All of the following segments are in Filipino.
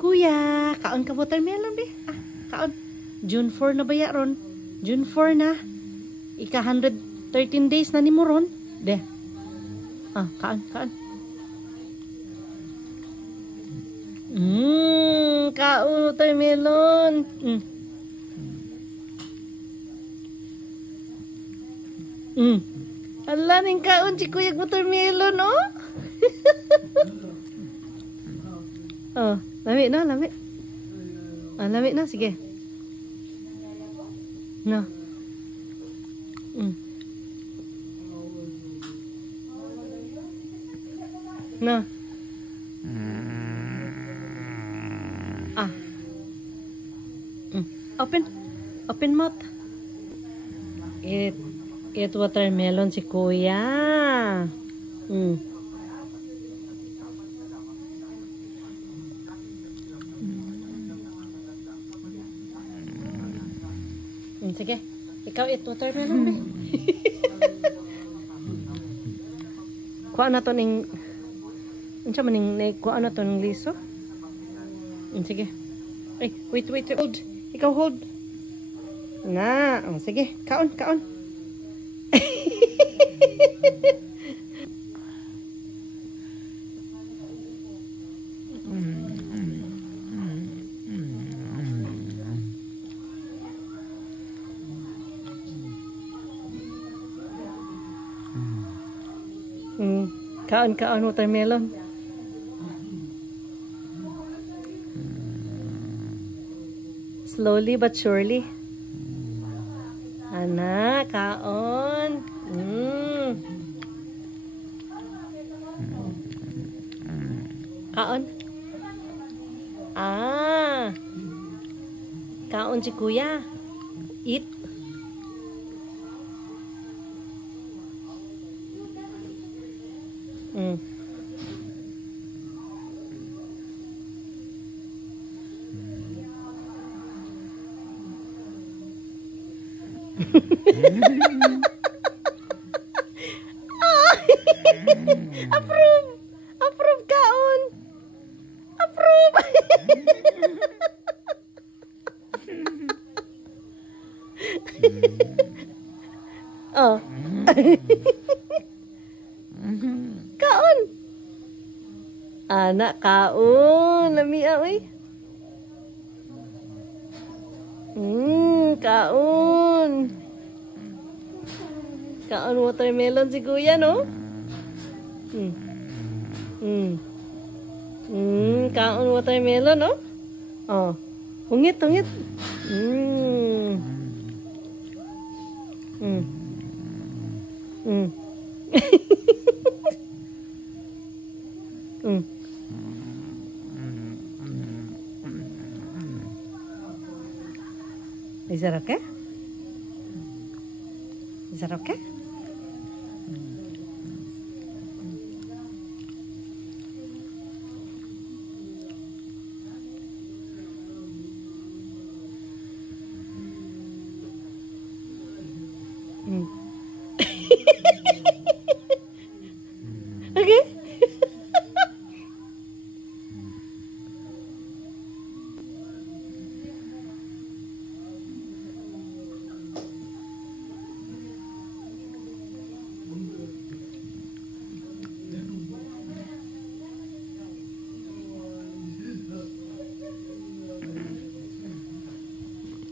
Kuya, kaon ka watermelon be. Ah, kaon. June 4 na ba ya ron? June 4 na. Ika 113 days na ni mo ron. De. Ah, kaon, kaon. Kaon watermelon. Ala ning kaon si kuya watermelon, oh. Oh, lami na, lami. Ah, lami na, sige. No. No. Ah. Open mouth. Eat watermelon si kuya. Sige. Ikaw eat watermelon be. Kuha na to ning unsa man ning kuha na to ning liso. Sige. Ay, wait, hold. Ikaw hold. Na, sige. Kaon. Kaon watermelon. Slowly but surely. Anak, kaon. Kaon. Ah. Kaon si kuya. Eat. Approve kaon. Approve. Oh. Kaon. Anak kaon, lami oy. Kaon. Kaon watermelon si kuya, no? Kaon watermelon, no? Oh. Hungit. Is that okay? Is that okay?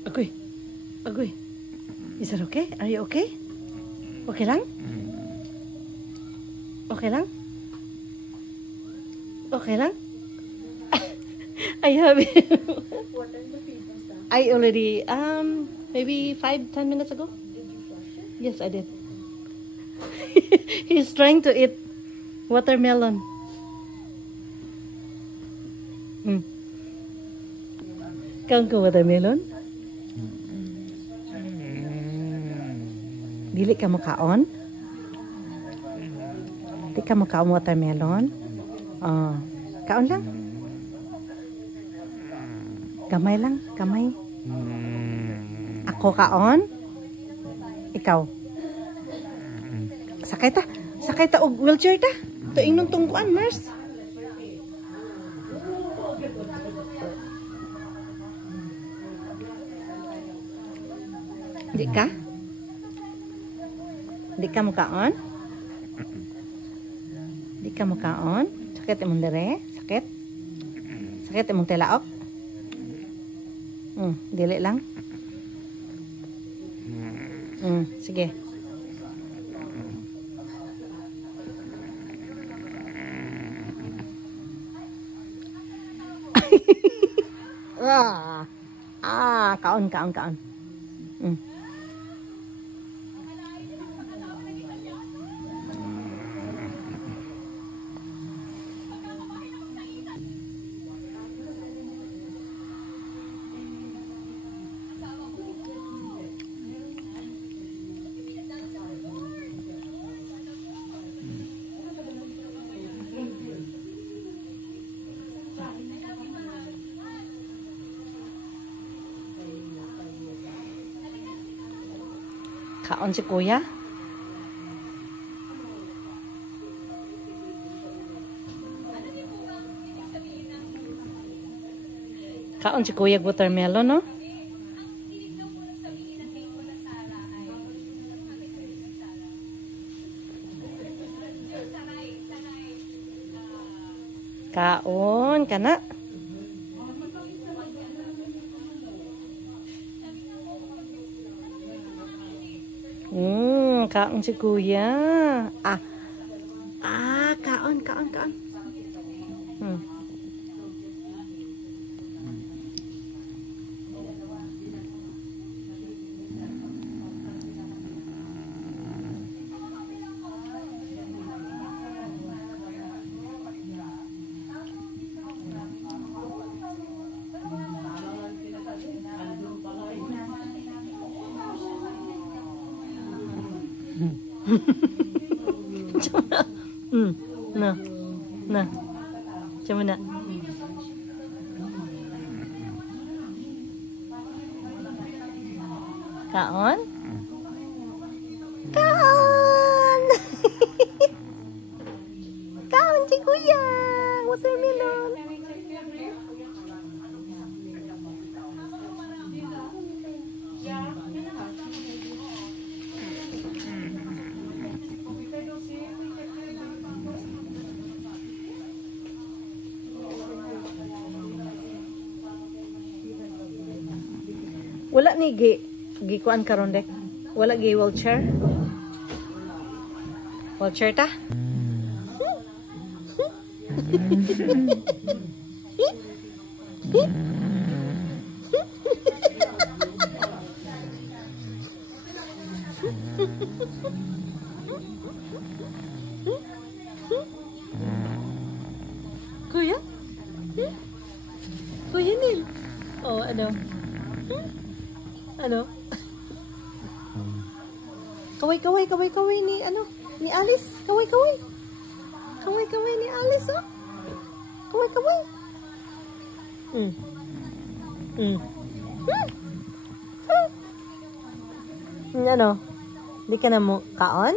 Okay? Agoy. Is that okay? Are you okay? Okay lang? Okay lang? Okay lang? I have it. What time the feed was done? I already, maybe 5-10 minutes ago. Did you flush it? Yes, I did. He's trying to eat watermelon. Kaon ka watermelon? Dili ka makaon? Di ka makaon watermelon? Oh, kaon lang? Gamay lang, gamay. Ako kaon? Ikaw? Sakay ta og wheelchair ta. Tuing nung tungkuan, Mars. Di ka? Di ka mukaon? Di ka mukaon? Sakit imong dire? Sakit? Sakit imong tilaok? Dili lang. Sige. Kaon. Kaon si kuya. Kaon si kuya watermelon, no? Kaon kana. Kaon si kuya. Kaon. Nah. Coba nak. Kaon? Kaon! Kaon si kuya! Watermelon! Wala ni kuan karon dek. Wala gi wheelchair. Wheelchair ta? Kuya? Kuya Nil? Oh, ano? Ano? Kaway ni ano? Ni Alice. Kaway ni Alice, oh. Kaway. Ano? Di ka na mo kaon?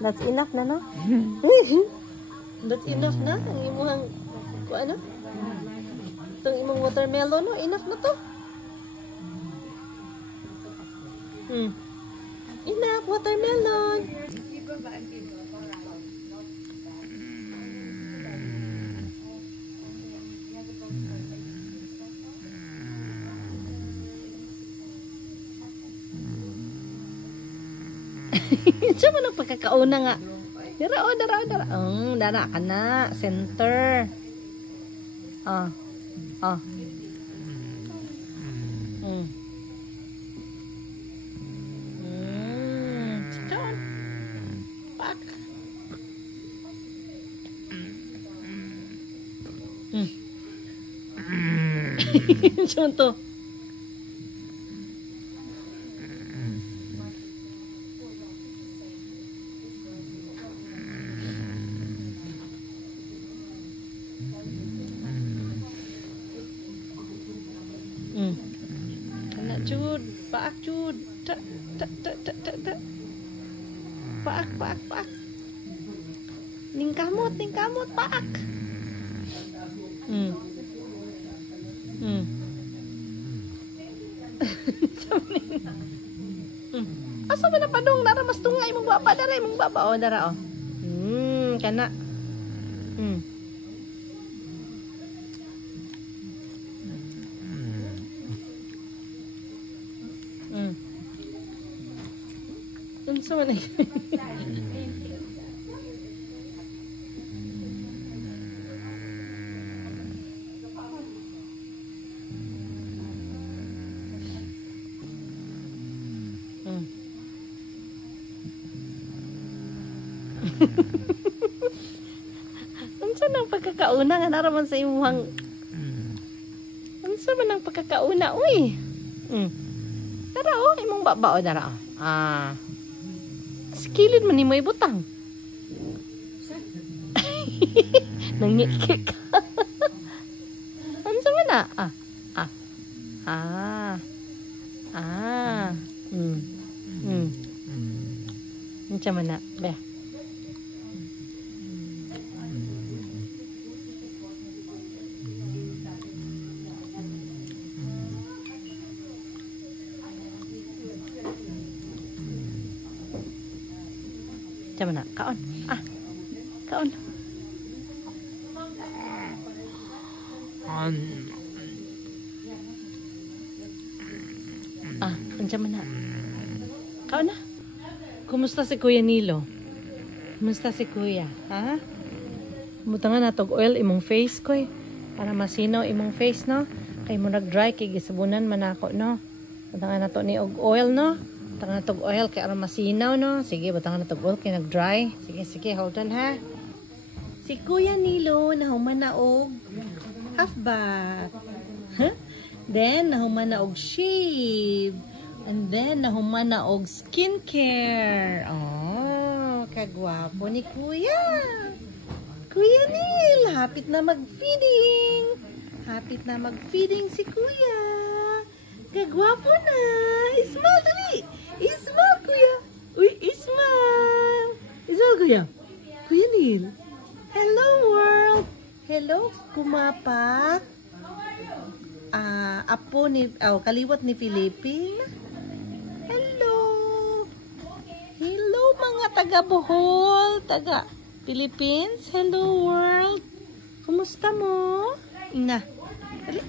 That's enough na, no? That's enough na. Ang imong ano? Itong imong watermelon, no? Enough na to. Enough watermelon. Siya mo nang pagkakauna nga. Dara. Dara ka na. Center. Pak. Contoh. Kena cud, paak cud. Tak. Paak. Ning kamot, paak. Asa ba na padong dara mas tungay mong baba dara mong baba o dara o. Kana. Unsa man ay? Unsa nang pagkakauna nga naraman sa imuhang unsa man ang pagkakauna uy. Dara o imong baba o dara o. Skilid man nimo ibutang. Nangikik. Unsa man na? Unsa man na? Be. Unsa man na? Kaon. Kaon. Unsa man na? Kaon na. Kumusta si Kuya Nilo? Kumusta si Kuya? Ha? Butangan na tog oil imong face koy para masinaw imong face no. Kay mo nag-dry kay gisabunan man ako no. Butangan na to ni og oil no. Butangan na tog oil kay aron masinaw no. Sige, butangan na tog oil kay nag-dry. Sige, hold on ha. Si Kuya Nilo nahuman na og half bath. Huh? Then nahuman na og shave. And then, nahuman na og skincare. Oh, kagwapo ni Kuya. Kuya Neil, hapit na mag-feeding. Hapit na mag-feeding si Kuya. Kagwapo na. Ismile, dali. Ismile, Kuya. Uy, ismile. Ismile, Kuya. Kuya Neil. Hello, world. Hello, kumapak. Apo ni, kaliwat ni Philippine. Hello mga taga Bohol, taga Philippines. Hello world. Kumusta mo? Na. Dali.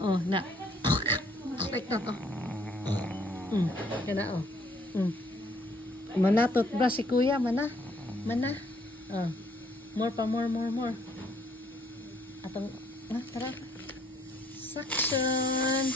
Oh, na. Correct na to. Kana oh. Manatot ba si Kuya? Mana? More pa, more. Atong, tara. Suction.